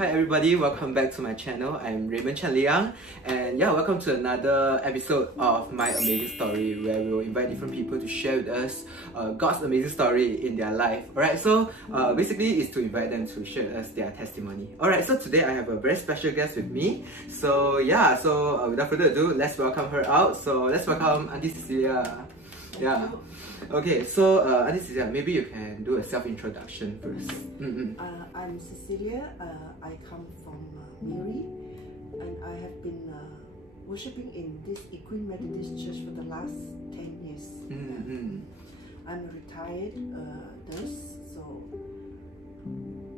Hi everybody, welcome back to my channel. I'm Raymond Chen Liang, and yeah, welcome to another episode of My Amazing Story, where we will invite different people to share with us God's amazing story in their life. Alright, so basically it's to invite them to share with us their testimony. Alright, so today I have a very special guest with me. So yeah, without further ado, let's welcome her out. So let's welcome Aunty Cecilia. Yeah. Okay, so Aunty Cecilia, maybe you can do a self-introduction first. I'm Cecilia. I come from Miri, and I have been worshipping in this Equine Methodist Church for the last 10 years. I'm a retired nurse, so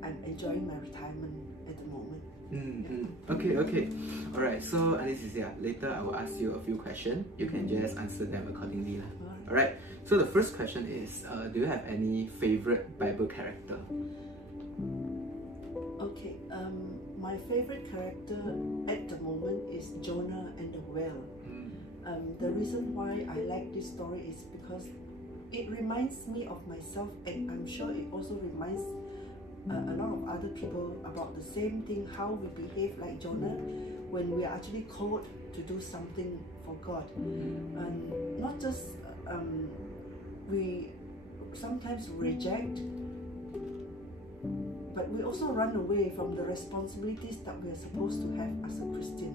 I'm enjoying my retirement at the moment. Okay. Alright, so Aunty Cecilia, later I will ask you a few questions. You can just answer them accordingly. Alright, so the first question is, do you have any favorite Bible character? Okay, my favorite character at the moment is Jonah and the whale. The reason why I like this story is because it reminds me of myself, and I'm sure it also reminds a lot of other people about the same thing, how we behave like Jonah when we are actually called to do something for God. And not just we sometimes reject, but we also run away from the responsibilities that we are supposed to have as a Christian.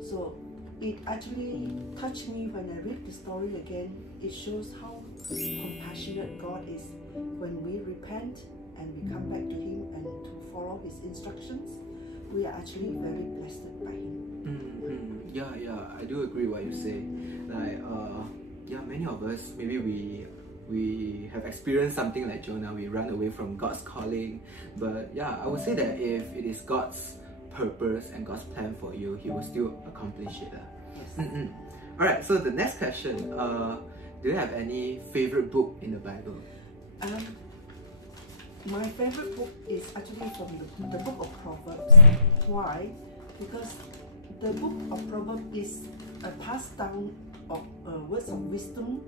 So it actually touched me when I read the story again. It shows how compassionate God is when we repent and we come back to Him and to follow His instructions. We are actually very blessed by Him. Yeah, I do agree what you say. Like, yeah, many of us, maybe we have experienced something like Jonah. We run away from God's calling, but yeah, I would say that if it is God's purpose and God's plan for you, He will still accomplish it. Yes. Alright, so the next question, do you have any favorite book in the Bible? My favorite book is actually from the book of Proverbs. Why? Because the book of Proverbs is a passed down of words of wisdom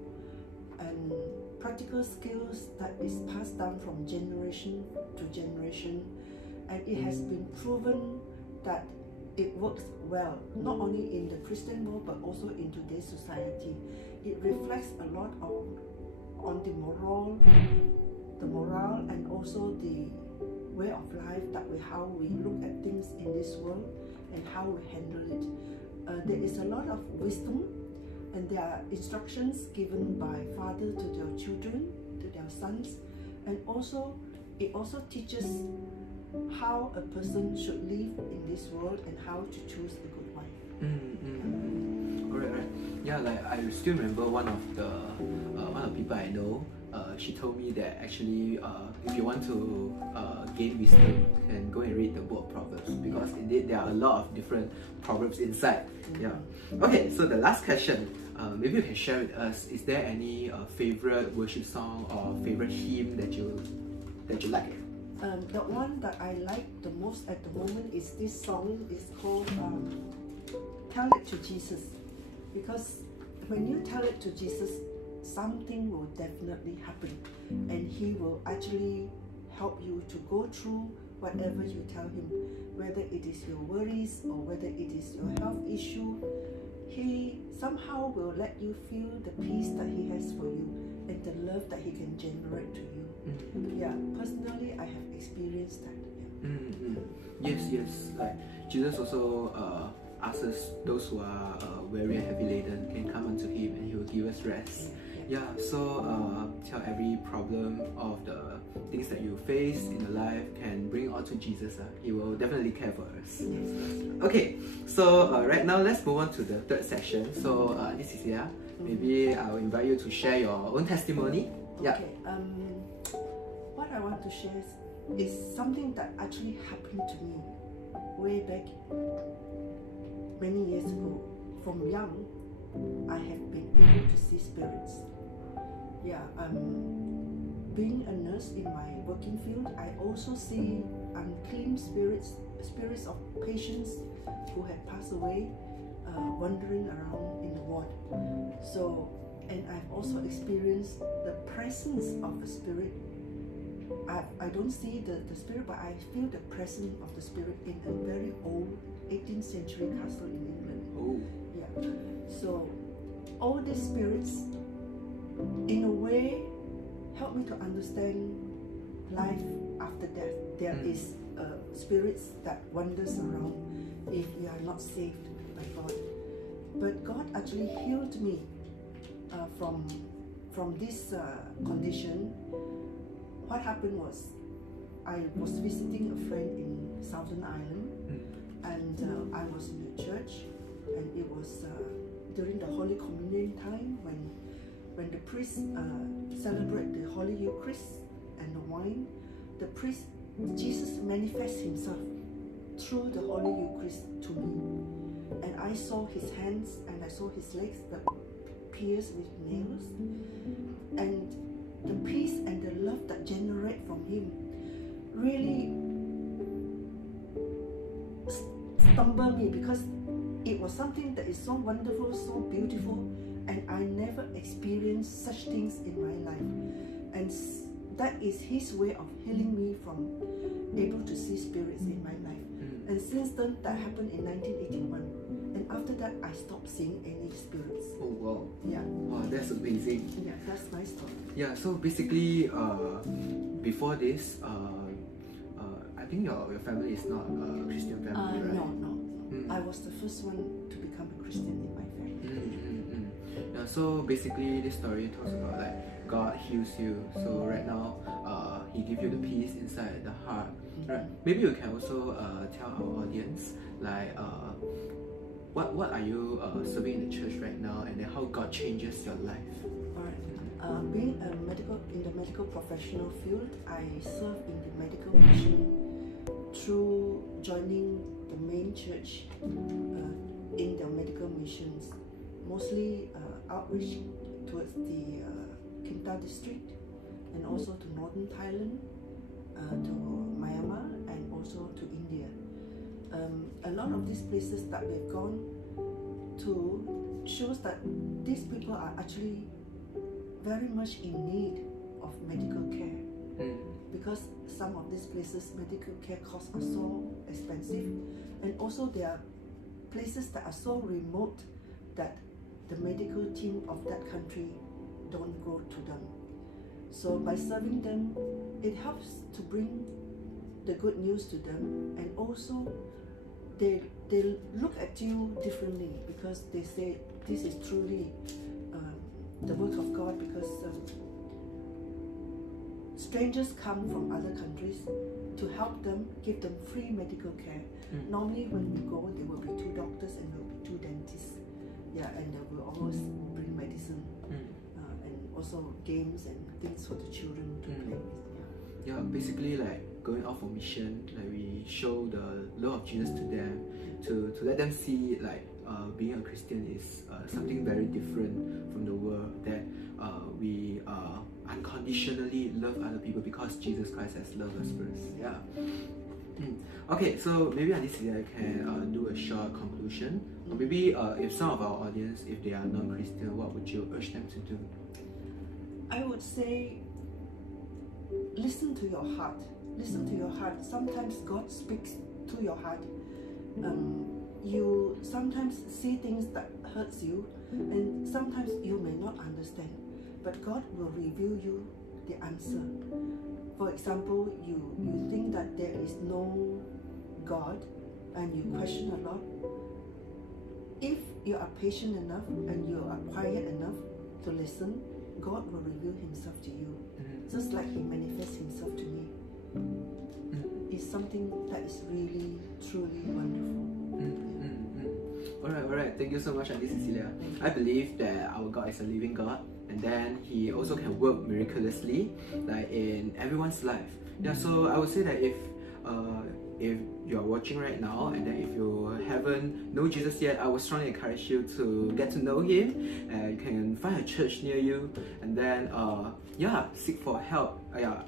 and practical skills that is passed down from generation to generation, and it has been proven that it works well, not only in the Christian world but also in today's society. It reflects a lot on the morale and also the way of life, how we look at things in this world and how we handle it. There is a lot of wisdom, and there are instructions given by father to their children, to their sons, and it also teaches how a person should live in this world and how to choose a good wife. Alright. Yeah, like I still remember one of the people I know. She told me that actually, if you want to gain wisdom, you can go and read the book of Proverbs, because indeed there are a lot of different proverbs inside. Yeah. Okay, so the last question. Maybe you can share with us, is there any favorite worship song or favorite hymn that you like? The one that I like the most at the moment is this song. It's called Tell It to Jesus. Because when you tell it to Jesus, something will definitely happen, and He will actually help you to go through whatever you tell Him, whether it is your worries or whether it is your health issue. He somehow will let you feel the peace that He has for you and the love that He can generate to you. Yeah, personally I have experienced that. Yes. Like Jesus also asks us, those who are weary and heavy laden can come unto Him and He will give us rest. Yeah, so tell every problem of the things that you face in your life, can bring all to Jesus. He will definitely care for us. Okay, so right now let's move on to the third section. So Aunty Cecilia, maybe I'll invite you to share your own testimony. Okay. What I want to share is something that actually happened to me way back many years ago. From young, I have been able to see spirits. Yeah, being a nurse in my working field, I also see unclean spirits of patients who have passed away, wandering around in the ward. So, and I've also experienced the presence of a spirit I don't see the spirit, but I feel the presence of the spirit in a very old 18th century castle in England. Oh. Yeah. So all these spirits, in a way, help me to understand life after death. There is spirits that wanders around if we are not saved by God. But God actually healed me from this condition. What happened was, I was visiting a friend in Southern Ireland, and I was in a church, and it was during the Holy Communion time when the priest celebrate the Holy Eucharist and the wine. The priest, Jesus manifests himself through the Holy Eucharist to me, and I saw his hands and I saw his legs that pierced with nails, and the peace and the love that generate from him really stumbled me, because it was something that is so wonderful, so beautiful, and I never experienced such things in my life. And that is his way of healing me from able to see spirits in my life. And since then, that happened in 1981. And after that, I stopped seeing any spirits. Oh wow. Yeah. Wow, that's amazing. Yeah, that's my story. Yeah, so basically, before this, I think your family is not a Christian family, right? No. I was the first one to become a Christian in my family. Yeah, so basically, this story talks about like God heals you. So right now, He gives you the peace inside the heart. Right? Maybe you can also tell our audience like what are you serving in the church right now, and then how God changes your life. Alright. Being in the medical professional field, I serve in the medical mission through joining the main church in the medical missions, mostly outreach towards the Kinta district, and also to northern Thailand, to Myanmar, and also to India. A lot of these places that we've gone to shows that these people are actually very much in need of medical care, because some of these places medical care costs are so expensive, and also there are places that are so remote that the medical team of that country don't go to them. So by serving them, it helps to bring the good news to them, and also they look at you differently, because they say this is truly the work of God, because strangers come from other countries to help them, give them free medical care. Normally when we go, there will be 2 doctors and there will be 2 dentists. Yeah, and they will always bring medicine and also games and things for the children to play with. Yeah, basically like going out for mission, like we show the love of Jesus to them, to let them see like being a Christian is something very different from the world, that we unconditionally love other people because Jesus Christ has loved us first. Yeah. Okay, so maybe Aunty Cecilia can do a short conclusion, or maybe if some of our audience, if they are non-Christian, what would you urge them to do? I would say, listen to your heart. Listen to your heart. Sometimes God speaks to your heart. You sometimes see things that hurts you, and sometimes you may not understand, but God will reveal you the answer. For example, you think that there is no God, and you question a lot. If you are patient enough and you are quiet enough to listen, God will reveal Himself to you, just like He manifests Himself to me. It's something that is really, truly wonderful. Alright, thank you so much, Aunty Cecilia. I believe that our God is a living God, and then He also can work miraculously, like in everyone's life. Yeah, so I would say that if you're watching right now, and then if you haven't known Jesus yet, I would strongly encourage you to get to know Him. You can find a church near you, and then seek for help.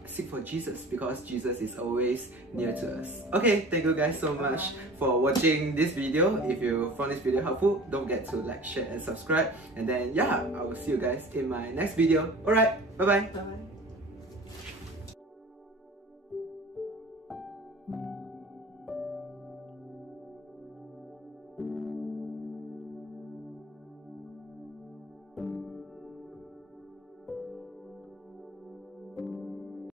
Seek for Jesus, because Jesus is always near to us. Okay, thank you guys so much for watching this video. If you found this video helpful, don't forget to like, share and subscribe, and then I will see you guys in my next video. Alright, bye bye. Bye.